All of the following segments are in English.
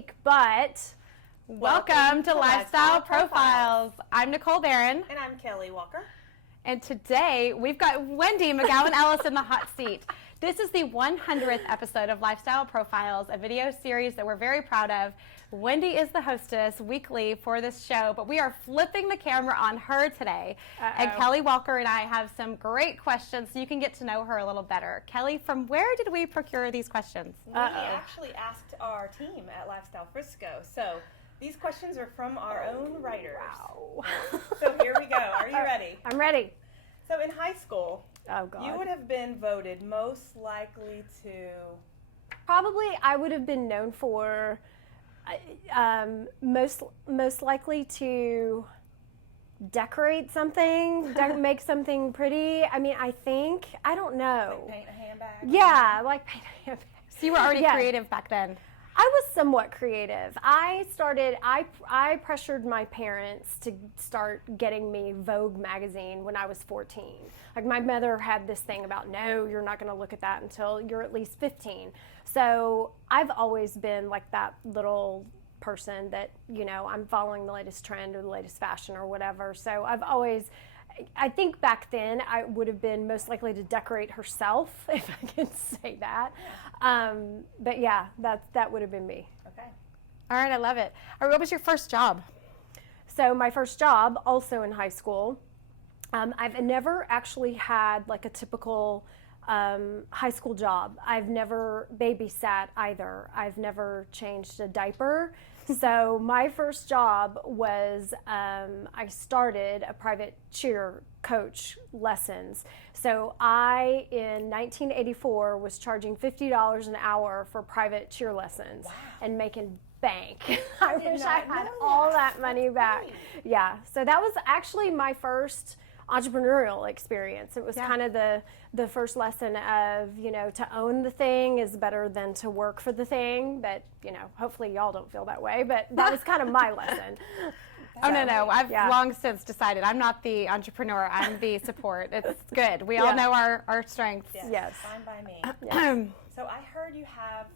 week, but welcome to Lifestyle Profiles. I'm Nicole Barron. And I'm Kelly Walker. And today we've got Wendi McGowan-Ellis in the hot seat. This is the 100th episode of Lifestyle Profiles, a video series that we're very proud of. Wendi is the hostess weekly for this show, but we are flipping the camera on her today. And Kelly Walker and I have some great questions so you can get to know her a little better. Kelly, from where did we procure these questions? We actually asked our team at Lifestyle Frisco. So these questions are from our own writers. Wow. So here we go. Are you ready? I'm ready. So in high school, you would have been voted most likely to... Probably I would have been known for most likely to decorate something, make something pretty. I mean, I don't know. Like paint a handbag? Yeah, like paint a handbag. So you were already creative back then? I was somewhat creative. I pressured my parents to start getting me Vogue magazine when I was 14. Like, my mother had this thing about, no, you're not going to look at that until you're at least 15. So I've always been like that little person that, you know, I'm following the latest trend or the latest fashion or whatever. So I think back then I would have been most likely to decorate herself, if I can say that. But yeah, that would have been me. Okay. All right, I love it. All right, what was your first job? So my first job, also in high school, I've never actually had like a typical high school job. I've never babysat either. I've never changed a diaper. So my first job was I started a private cheer coach lessons. So I, in 1984, was charging $50 an hour for private cheer lessons. Wow. And making bank. I wish I had all that money back. Yeah, so that was actually my first entrepreneurial experience. It was kind of the first lesson of, you know, to own the thing is better than to work for the thing. But, you know, hopefully y'all don't feel that way, but that was kind of my lesson. Oh, no. I've long since decided I'm not the entrepreneur. I'm the support. It's good. We all know our strengths. Yes. Fine by me. Yes. So I heard you have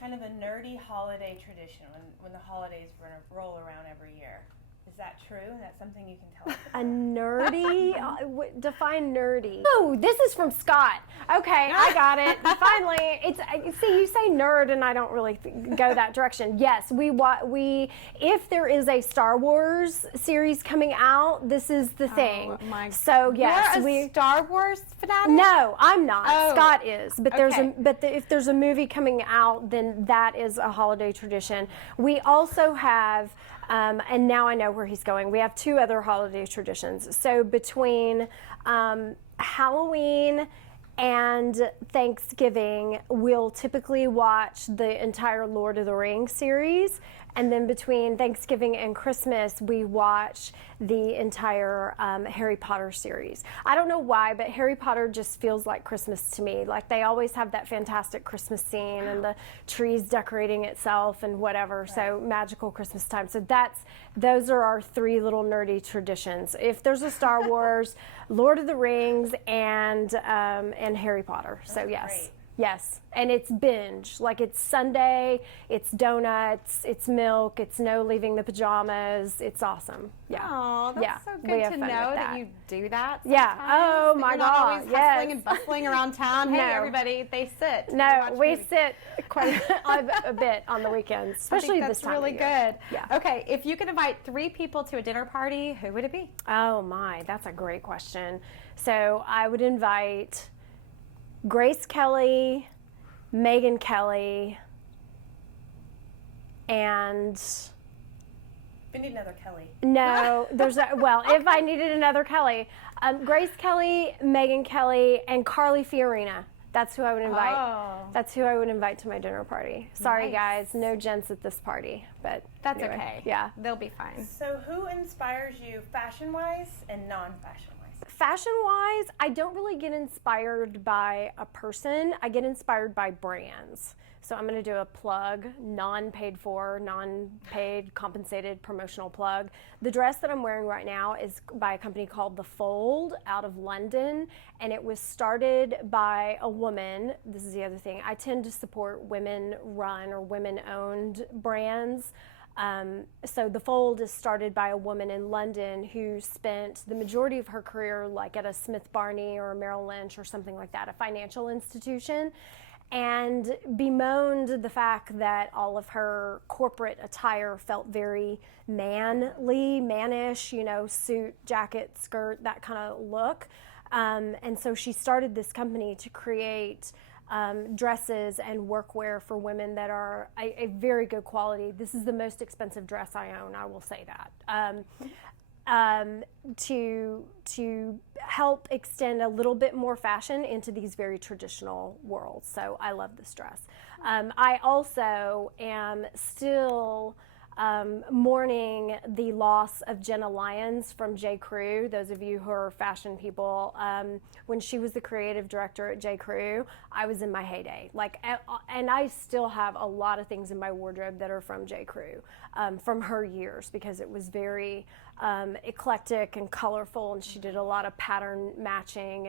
kind of a nerdy holiday tradition when the holidays roll around every year. Is that true? Is that something you can tell us about? A nerdy? Define nerdy. Oh, this is from Scott. Okay, I got it. Finally, see, you say nerd, and I don't really go that direction. Yes, we if there is a Star Wars series coming out, this is the thing. Oh my! So yes, you're a Star Wars fanatic? No, I'm not. Oh. Scott is, but Okay. if there's a movie coming out, then that is a holiday tradition. We also have. And now I know where he's going. We have two other holiday traditions. So between Halloween and Thanksgiving, we'll typically watch the entire Lord of the Rings series. And then between Thanksgiving and Christmas, we watch the entire Harry Potter series. I don't know why, but Harry Potter just feels like Christmas to me. Like, they always have that fantastic Christmas scene and the trees decorating itself and whatever. Right. So magical Christmas time. So those are our three little nerdy traditions. If there's a Star Wars, Lord of the Rings, and Harry Potter. So yes. Great. Yes, and it's binge. Like, it's Sunday, it's donuts, it's milk, it's no leaving the pajamas. It's awesome. Yeah. Oh, that's so good to know that you do that sometimes. Yeah. Oh, my You're God. not always hustling and bustling around town. Hey, No. everybody, they sit. No, we sit quite a bit on the weekends, especially this time really of year. good. Yeah. Okay, if you could invite 3 people to a dinner party, who would it be? Oh, my, that's a great question. So I would invite Grace Kelly, Megyn Kelly, and... We need another Kelly. No, if I needed another Kelly, Grace Kelly, Megyn Kelly, and Carly Fiorina. That's who I would invite. Oh. That's who I would invite to my dinner party. Sorry, Nice. guys, no gents at this party, but That's anyway, okay. Yeah. They'll be fine. So who inspires you fashion-wise and non-fashion-wise? Fashion-wise, I don't really get inspired by a person. I get inspired by brands. So I'm going to do a plug, non-paid compensated promotional plug. The dress that I'm wearing right now is by a company called The Fold out of London, and it was started by a woman. This is the other thing. I tend to support women-run or women-owned brands. So The Fold is started by a woman in London who spent the majority of her career like at a Smith Barney or a Merrill Lynch or something like that, a financial institution, and bemoaned the fact that all of her corporate attire felt very mannish, suit, jacket, skirt, that kind of look. And so she started this company to create dresses and workwear for women that are a very good quality. This is the most expensive dress I own, I will say that. To help extend a little bit more fashion into these very traditional worlds. So I love this dress. I also am still mourning the loss of Jenna Lyons from J. Crew. Those of you who are fashion people, when she was the creative director at J. Crew, I was in my heyday. And I still have a lot of things in my wardrobe that are from J. Crew, from her years, because it was very eclectic and colorful, and she did a lot of pattern matching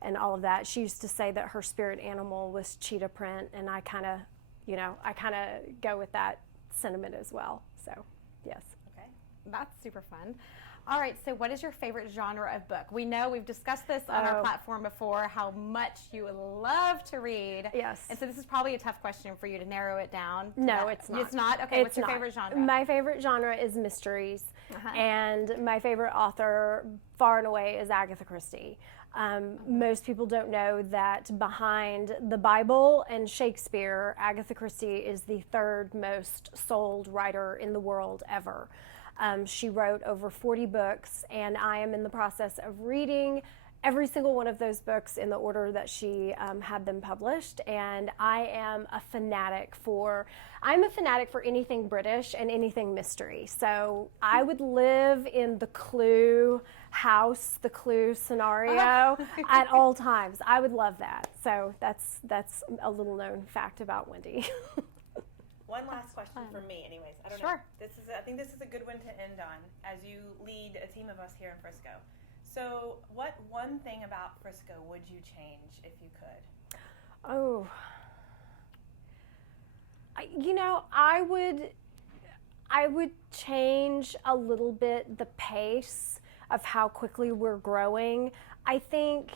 and all of that. She used to say that her spirit animal was cheetah print, and I kind of go with that sentiment as well. So, yes. Okay. That's super fun. All right, so what is your favorite genre of book? We know we've discussed this on our platform before, how much you love to read. Yes. And so this is probably a tough question for you to narrow it down. No, it's not. It's not? Okay, what's your favorite genre? My favorite genre is mysteries. And my favorite author, far and away, is Agatha Christie. Most people don't know that behind the Bible and Shakespeare, Agatha Christie is the third most sold writer in the world ever. She wrote over 40 books, and I am in the process of reading every single one of those books in the order that she had them published. And I am a fanatic for anything British and anything mystery. So I would live in the Clue house, the Clue scenario at all times. I would love that. So that's a little known fact about Wendi. One last question for me, anyways. I don't know. I think this is a good one to end on as you lead a team of us here in Frisco. So, what one thing about Frisco would you change if you could? I would change a little bit the pace of how quickly we're growing. I think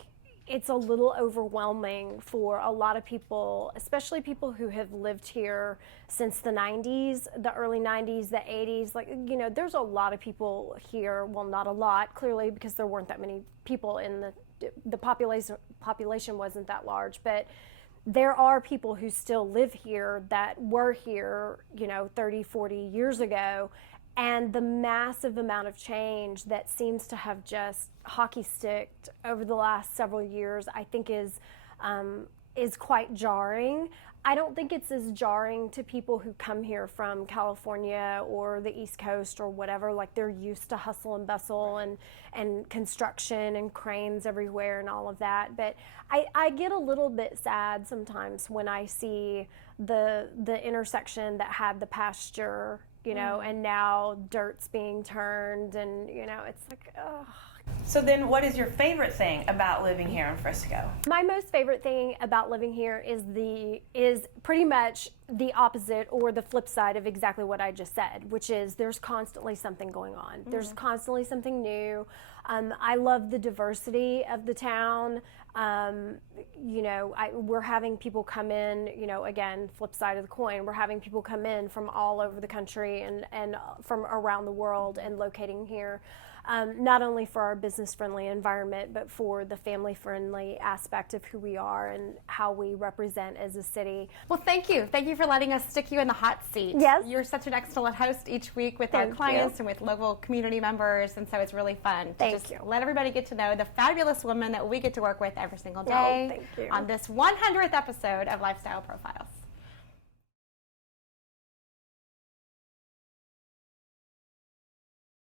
it's a little overwhelming for a lot of people, especially people who have lived here since the 90s, the early 90s, the 80s. There's a lot of people here. Well, not a lot, clearly, because there weren't that many people in the population wasn't that large, but there are people who still live here that were here, 30, 40 years ago. And the massive amount of change that seems to have just hockey sticked over the last several years, I think is quite jarring. I don't think it's as jarring to people who come here from California or the East Coast or whatever. Like, they're used to hustle and bustle and construction and cranes everywhere and all of that. But I get a little bit sad sometimes when I see the intersection that had the pasture, and now dirt's being turned, and it's like, ugh. So then, what is your favorite thing about living here in Frisco? My most favorite thing about living here is pretty much the opposite or the flip side of exactly what I just said, which is there's constantly something going on. Mm-hmm. There's constantly something new. I love the diversity of the town. We're having people come in, again, flip side of the coin, we're having people come in from all over the country and from around the world and locating here. Not only for our business-friendly environment, but for the family-friendly aspect of who we are and how we represent as a city. Well, thank you. Thank you for letting us stick you in the hot seat. Yes. You're such an excellent host each week with our clients and with local community members, and so it's really fun to let everybody get to know the fabulous woman that we get to work with every single day thank you. on this 100th episode of Lifestyle Profiles.